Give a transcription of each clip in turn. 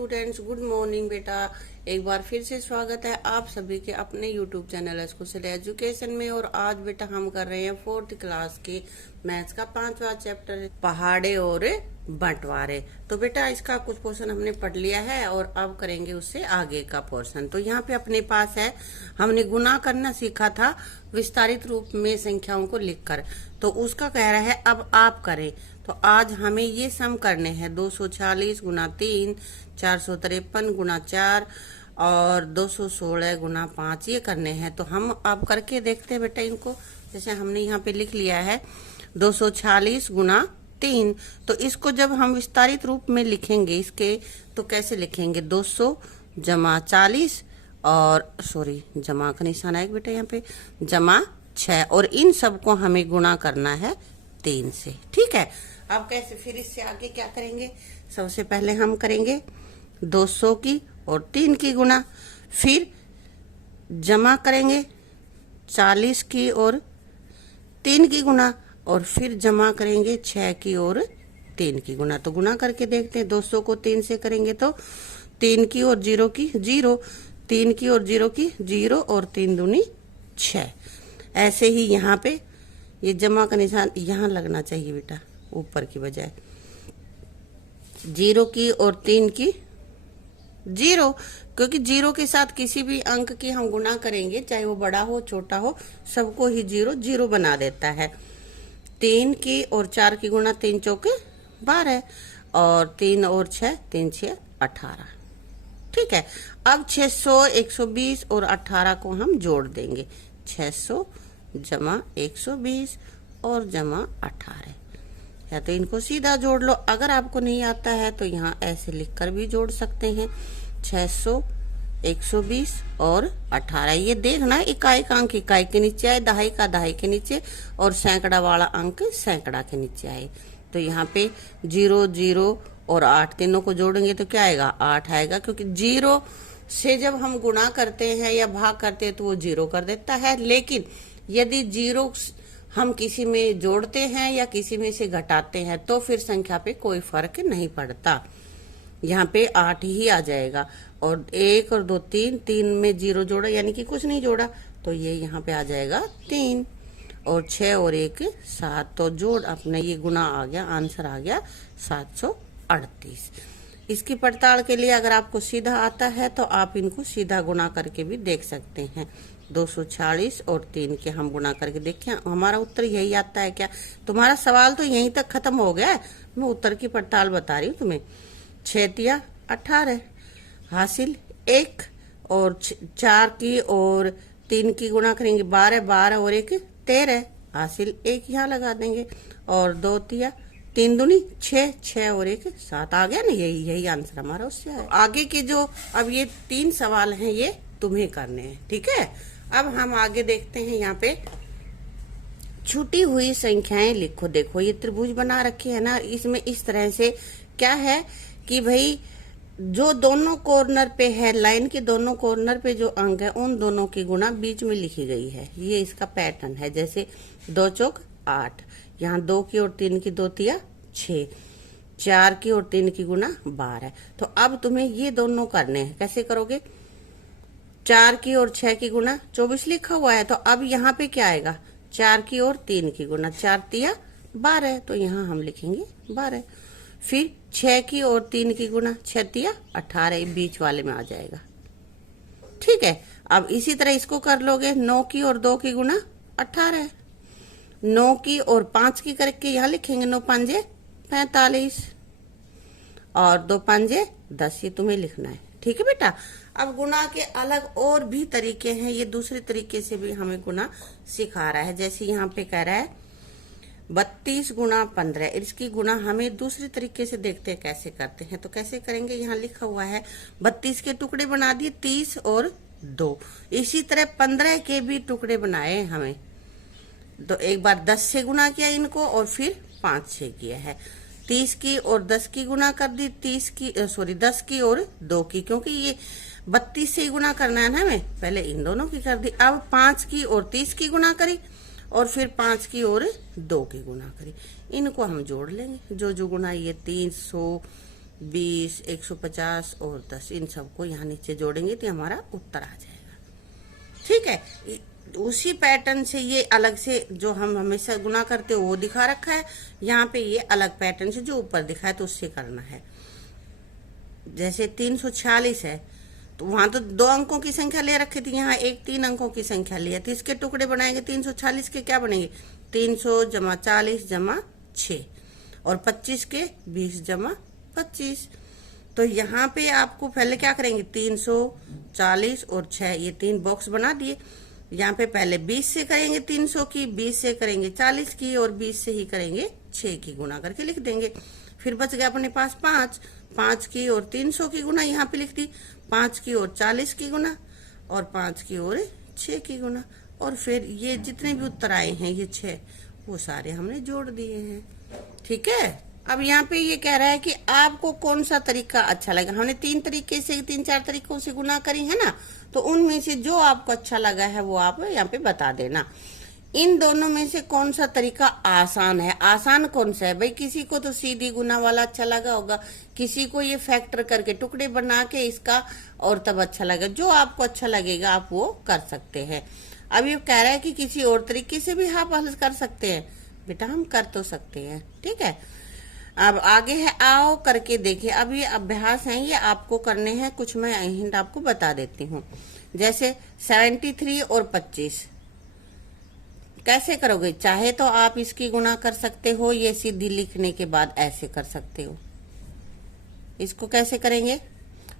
Students, good morning बेटा। एक बार फिर से स्वागत है आप सभी के अपने यूट्यूब चैनल स्कूल एजुकेशन में। और आज बेटा हम कर रहे हैं 4th क्लास के मैथ्स का 5वां चैप्टर पहाड़े और बंटवारे। तो बेटा इसका कुछ पोर्शन हमने पढ़ लिया है और अब करेंगे उससे आगे का पोर्शन। तो यहाँ पे अपने पास है, हमने गुना करना सीखा था विस्तारित रूप में संख्याओं को लिखकर, तो उसका कह रहा है अब आप करें। तो आज हमें ये सम करने हैं 240 गुना 3, 453 गुना 4 और 216 गुना 5 ये करने हैं। तो हम अब करके देखते हैं बेटा इनको। जैसे हमने यहाँ पे लिख लिया है 240 गुना 3, तो इसको जब हम विस्तारित रूप में लिखेंगे इसके, तो कैसे लिखेंगे 200 जमा 40 और जमा का निशान आएगा बेटा यहाँ पे, जमा 6 और इन सबको हमें गुना करना है 3 से। ठीक है, अब कैसे फिर इससे आगे क्या करेंगे। सबसे पहले हम करेंगे 200 की और 3 की गुना, फिर जमा करेंगे 40 की और 3 की गुना, और फिर जमा करेंगे 6 की और 3 की गुना। तो गुना करके देखते हैं। 200 को 3 से करेंगे तो 3 की और 0 की 0, 3 की और 0 की 0 और 3 दूनी 6। ऐसे ही यहाँ पे ये जमा का निशान यहाँ लगना चाहिए बेटा, ऊपर की बजाय। 0 की और 3 की 0, क्योंकि 0 के साथ किसी भी अंक की हम गुना करेंगे, चाहे वो बड़ा हो छोटा हो, सबको ही 0 0 बना देता है। 3 की और 4 की गुना 3 चौके 12 और 3 और 6 3 6 18। ठीक है, अब 600, 120 और 18 को हम जोड़ देंगे। 600 जमा 120 और जमा 18, या तो इनको सीधा जोड़ लो। अगर आपको नहीं आता है तो यहाँ ऐसे लिखकर भी जोड़ सकते हैं। 600, 120 और 18। ये देखना इकाई का अंक इकाई के नीचे आए, दहाई का दहाई के नीचे और सैकड़ा वाला अंक सैकड़ा के नीचे आए। तो यहाँ पे 0 0 और 8 तीनों को जोड़ेंगे तो क्या आएगा, 8 आएगा। क्योंकि 0 से जब हम गुणा करते हैं या भाग करते हैं तो वो 0 कर देता है, लेकिन यदि 0 हम किसी में जोड़ते हैं या किसी में से घटाते हैं तो फिर संख्या पे कोई फर्क नहीं पड़ता। यहाँ पे 8 ही आ जाएगा। और 1 और 2 3 में 0 जोड़ा यानी कि कुछ नहीं जोड़ा, तो ये यहाँ पे आ जाएगा 3 और 6 और 1 7। तो जोड़ अपना ये गुना आ गया, आंसर आ गया 738। इसकी पड़ताल के लिए अगर आपको सीधा आता है तो आप इनको सीधा गुना करके भी देख सकते हैं। 240 और 3 के हम गुना करके देखें, हमारा उत्तर यही आता है क्या। तुम्हारा सवाल तो यहीं तक खत्म हो गया है, मैं उत्तर की पड़ताल बता रही हूँ तुम्हें। 6 तिया 18 हासिल 1, और 4 की और 3 की गुना करेंगे 12, 12 और 1 13 हासिल 1 यहाँ लगा देंगे। और 2 तिया 3 दूनी 6, 6 और 1 7 आ गया ना, यही आंसर हमारा उससे है। आगे के जो अब ये 3 सवाल हैं ये तुम्हें करने हैं। ठीक है, अब हम आगे देखते हैं। यहाँ पे छूटी हुई संख्याएं लिखो। देखो ये त्रिभुज बना रखे है ना, इसमें इस तरह से क्या है कि भाई जो दोनों कॉर्नर पे है, लाइन के दोनों कॉर्नर पे जो अंक है उन दोनों की गुणा बीच में लिखी गई है। ये इसका पैटर्न है। जैसे 2 चौक 8, यहाँ 2 की और 3 की 2 तिया 6, 4 की और 3 की गुना 12। तो अब तुम्हें ये दोनों करने हैं। कैसे करोगे, 4 की और 6 की गुना 24 लिखा हुआ है, तो अब यहाँ पे क्या आएगा, 4 की और 3 की गुना 4 तिया 12, तो यहाँ हम लिखेंगे 12। फिर 6 की और 3 की गुना 6 तिया 18, बीच वाले में आ जाएगा। ठीक है, अब इसी तरह इसको कर लोगे। 9 की और 2 की गुना 18, 9 की और 5 की करके यहाँ लिखेंगे 9 5 45 और 2 5 10, ये तुम्हें लिखना है। ठीक है बेटा, अब गुना के अलग और भी तरीके हैं, ये दूसरे तरीके से भी हमें गुना सिखा रहा है। जैसे यहाँ पे कह रहा है 32 गुना 15, इसकी गुना हमें दूसरे तरीके से देखते हैं कैसे करते हैं। तो कैसे करेंगे, यहाँ लिखा हुआ है 32 के टुकड़े बना दिए 30 और 2, इसी तरह 15 के भी टुकड़े बनाए हमें। तो एक बार 10 से गुना किया इनको और फिर 5 से किया है। 30 की और 10 की गुना कर दी, 10 की और 2 की, क्योंकि ये 32 से ही गुना करना है ना हमें, पहले इन दोनों की कर दी। अब 5 की और 30 की गुना करी और फिर 5 की और 2 की गुना करी, इनको हम जोड़ लेंगे। जो जो गुना ये 300 20, 150 और 10, इन सबको यहाँ नीचे जोड़ेंगे तो हमारा उत्तर आ जाएगा। ठीक है, उसी पैटर्न से ये अलग से जो हम हमेशा गुना करते हो वो दिखा रखा है, यहाँ पे ये अलग पैटर्न से जो ऊपर दिखा है तो उससे करना है। जैसे 346 है तो वहां तो 2 अंकों की संख्या ले रखी थी, यहाँ 3 अंकों की संख्या लिया, तो इसके टुकड़े बनाएंगे 346 के क्या बनेंगे, 300 जमा 40 जमा 6 और 25 के 20 जमा 25। तो यहाँ पे आपको पहले क्या करेंगे, 340 और 6 ये 3 बॉक्स बना दिए। यहाँ पे पहले 20 से करेंगे 300 की, 20 से करेंगे 40 की और 20 से ही करेंगे 6 की, गुना करके लिख देंगे। फिर बच गया अपने पास 5 की और 300 की गुना यहाँ पे लिख दी, 5 की और 40 की गुना और 5 की और 6 की गुना, और फिर ये जितने भी उत्तर आए हैं ये 6 वो सारे हमने जोड़ दिए हैं। ठीक है, अब यहाँ पे ये कह रहा है कि आपको कौन सा तरीका अच्छा लगा। हमने 3 तरीके से 3-4 तरीकों से गुना करी है ना, तो उनमें से जो आपको अच्छा लगा है वो आप यहाँ पे बता देना। इन दोनों में से कौन सा तरीका आसान है, आसान कौन सा है भाई, किसी को तो सीधी गुना वाला अच्छा लगा होगा, किसी को ये फैक्टर करके टुकड़े बना के इसका और तब अच्छा लगा, जो आपको अच्छा लगेगा आप वो कर सकते हैं। अब ये कह रहा है कि किसी और तरीके से भी आप हल कर सकते हैं, बेटा हम कर तो सकते हैं। ठीक है, अब आगे है आओ करके देखिए। अब ये अभ्यास है, ये आपको करने हैं, कुछ मैं हिंट आपको बता देती हूँ। जैसे 73 और 25 कैसे करोगे, चाहे तो आप इसकी गुना कर सकते हो, ये सीधी लिखने के बाद ऐसे कर सकते हो। इसको कैसे करेंगे,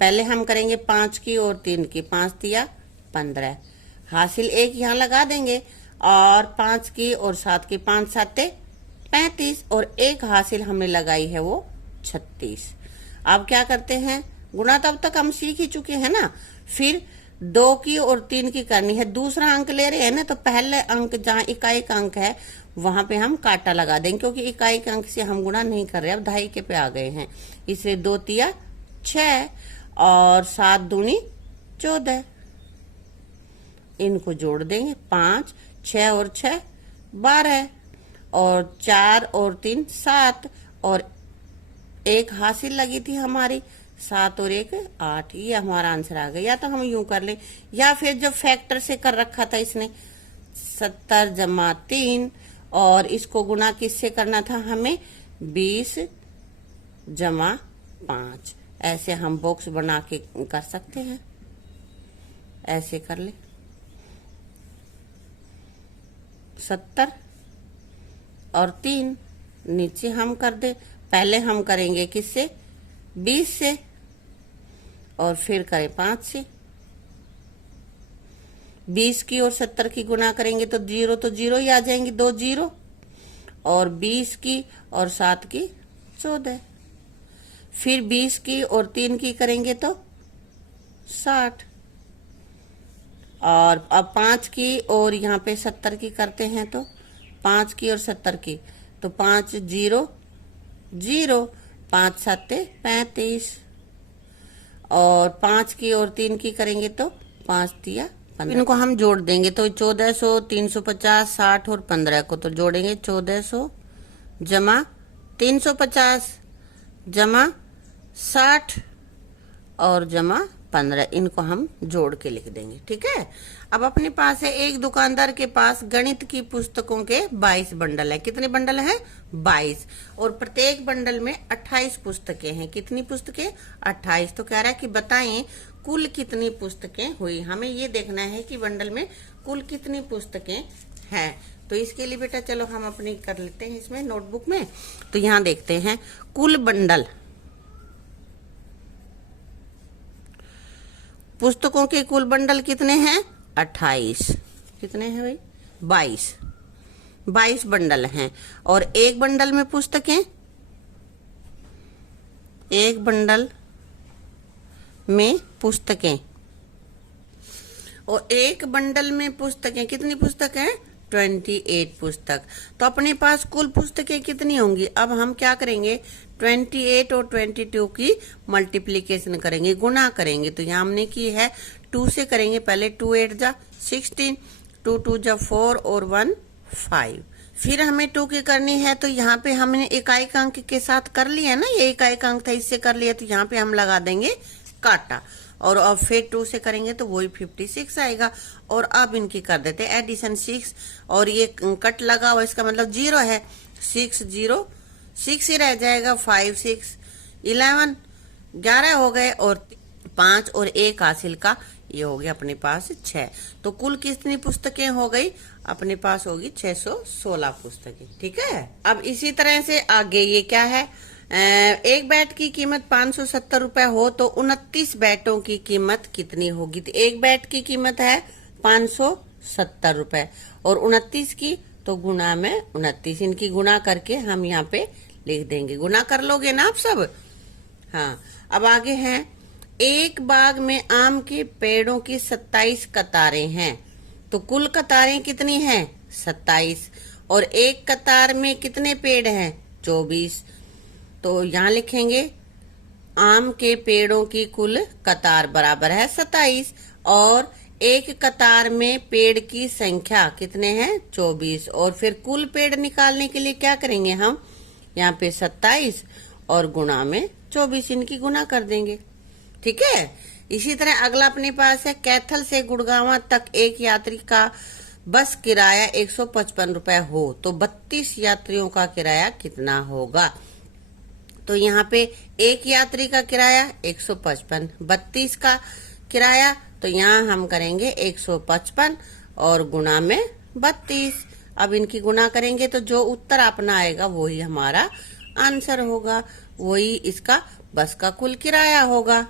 पहले हम करेंगे 5 की और 3 की, 5 दिया 15, हासिल 1 यहाँ लगा देंगे, और 5 की और 7 की, 5 7 35 और 1 हासिल हमने लगाई है वो 36। अब क्या करते हैं, गुणा तब तक हम सीख ही चुके हैं ना, फिर 2 की और 3 की करनी है। दूसरा अंक ले रहे हैं ना, तो पहले अंक जहाँ इकाई का अंक है वहां पे हम काटा लगा देंगे, क्योंकि इकाई के अंक से हम गुणा नहीं कर रहे, अब दहाई के पे आ गए हैं, इसलिए 2 तिया 6 और 7 दूनी 14, इनको जोड़ देंगे, 5 6 और 6 12 और 4 और 3 7 और 1 हासिल लगी थी हमारी 7 और 1 8, ये हमारा आंसर आ गया। या तो हम यूं कर लें, या फिर जो फैक्टर से कर रखा था इसने 70 जमा 3, और इसको गुना किससे करना था हमें, 20 जमा 5, ऐसे हम बॉक्स बना के कर सकते हैं, ऐसे कर ले। 70 और 3 नीचे हम कर दे, पहले हम करेंगे किससे, 20 से, और फिर करें 5 से। 20 की और 70 की गुना करेंगे तो 0 ही आ जाएंगे, 2 0, और 20 की और 7 की 14, फिर 20 की और 3 की करेंगे तो 60, और अब 5 की और यहाँ पे 70 की करते हैं तो 5 की और 70 की, तो 5 0 0, 5 7 35, और 5 की और 3 की करेंगे तो 5 तिया 15, इनको हम जोड़ देंगे तो 1400 350 60 और 15 को तो जोड़ेंगे, 1400 जमा 350 जमा 60 और जमा 15, इनको हम जोड़ के लिख देंगे। ठीक है, अब अपने पास है एक दुकानदार के पास गणित की पुस्तकों के 22 बंडल है। कितने बंडल हैं, 22, और प्रत्येक बंडल में 28 पुस्तकें हैं। कितनी पुस्तकें, 28। तो कह रहा है कि बताएं कुल कितनी पुस्तकें हुई। हमें ये देखना है कि बंडल में कुल कितनी पुस्तकें हैं। तो इसके लिए बेटा चलो हम अपनी कर लेते हैं इसमें नोटबुक में। तो यहाँ देखते हैं कुल बंडल, पुस्तकों के कुल बंडल कितने हैं, 28। कितने हैं भाई, 22 बंडल हैं। और एक बंडल में पुस्तकें, एक बंडल में पुस्तकें, और एक बंडल में पुस्तकें कितनी पुस्तक हैं, 28 पुस्तक। तो अपने पास कुल पुस्तकें कितनी होंगी, अब हम क्या करेंगे, 28 और 22 की मल्टीप्लीकेशन करेंगे, गुना करेंगे। तो यहाँ हमने की है 2 से करेंगे, पहले 2 8 जा 16, 2 2 जा 4 और 1 5, फिर हमें 2 की करनी है, तो यहाँ पे हमने इकाई अंक के साथ कर लिया ना, ये इकाई अंक था, इससे कर लिया, तो यहाँ पे हम लगा देंगे काटा। और अब फिर 2 से करेंगे तो वही 56 आएगा। और अब इनकी कर देते हैं एडिशन 6, और ये कट लगा हुआ, इसका मतलब 0 है। 6 0 6 ही रह जाएगा। 5 6 11 11 हो गए, और 5 और 1 हासिल का, ये हो गया अपने पास 6। तो कुल कितनी पुस्तकें हो गई अपने पास? होगी 616 पुस्तकें। ठीक है। अब इसी तरह से आगे ये क्या है, एक बैट की कीमत 570 रुपए हो तो 29 बैटों की कीमत कितनी होगी? तो एक बैट की कीमत है 570 रुपए, और 29 की तो गुना में 29, इनकी गुना करके हम यहाँ पे लिख देंगे। गुना कर लोगे ना आप सब? हाँ। अब आगे हैं, एक बाग में आम के पेड़ों की 27 कतारें हैं, तो कुल कतारें कितनी हैं? 27, और एक कतार में कितने पेड़ हैं? 24। तो यहाँ लिखेंगे आम के पेड़ों की कुल कतार बराबर है 27, और एक कतार में पेड़ की संख्या कितने हैं? 24। और फिर कुल पेड़ निकालने के लिए क्या करेंगे हम? यहाँ पे 27 और गुणा में 24, इनकी गुना कर देंगे। ठीक है। इसी तरह अगला अपने पास है, कैथल से गुड़गांव तक एक यात्री का बस किराया 155 रुपए हो तो 32 यात्रियों का किराया कितना होगा? तो यहाँ पे एक यात्री का किराया 155, 32 का किराया, तो यहाँ हम करेंगे 155 और गुणा में 32। अब इनकी गुना करेंगे तो जो उत्तर अपना आएगा वही हमारा आंसर होगा, वही इसका बस का कुल किराया होगा।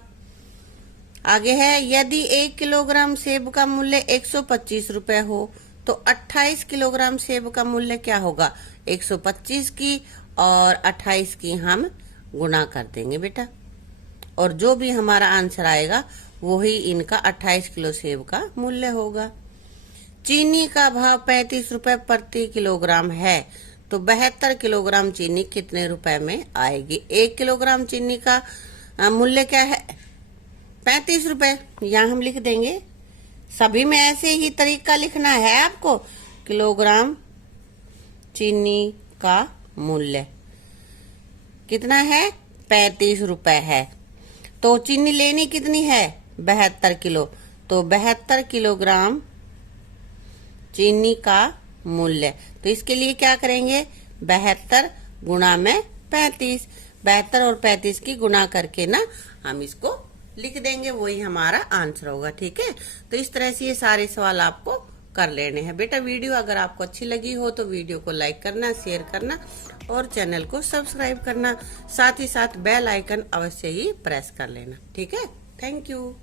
आगे है, यदि 1 किलोग्राम सेब का मूल्य 125 रुपए हो तो 28 किलोग्राम सेब का मूल्य क्या होगा? 125 की और 28 की हम गुना कर देंगे बेटा, और जो भी हमारा आंसर आएगा वही इनका 28 किलो सेब का मूल्य होगा। चीनी का भाव 35 रुपए प्रति किलोग्राम है तो 72 किलोग्राम चीनी कितने रुपए में आएगी? 1 किलोग्राम चीनी का मूल्य क्या है? 35 रुपए। यहाँ हम लिख देंगे, सभी में ऐसे ही तरीका लिखना है आपको। किलोग्राम चीनी का मूल्य कितना है? 35 रुपए है। तो चीनी लेनी कितनी है? 72 किलो, तो 72 किलोग्राम चीनी का मूल्य। तो इसके लिए क्या करेंगे? 72 गुणा में 35, 72 और 35 की गुना करके ना हम इसको लिख देंगे, वही हमारा आंसर होगा। ठीक है। तो इस तरह से ये सारे सवाल आपको कर लेने हैं बेटा। वीडियो अगर आपको अच्छी लगी हो तो वीडियो को लाइक करना, शेयर करना और चैनल को सब्सक्राइब करना, साथ ही साथ बेल आइकन अवश्य ही प्रेस कर लेना। ठीक है। Thank you.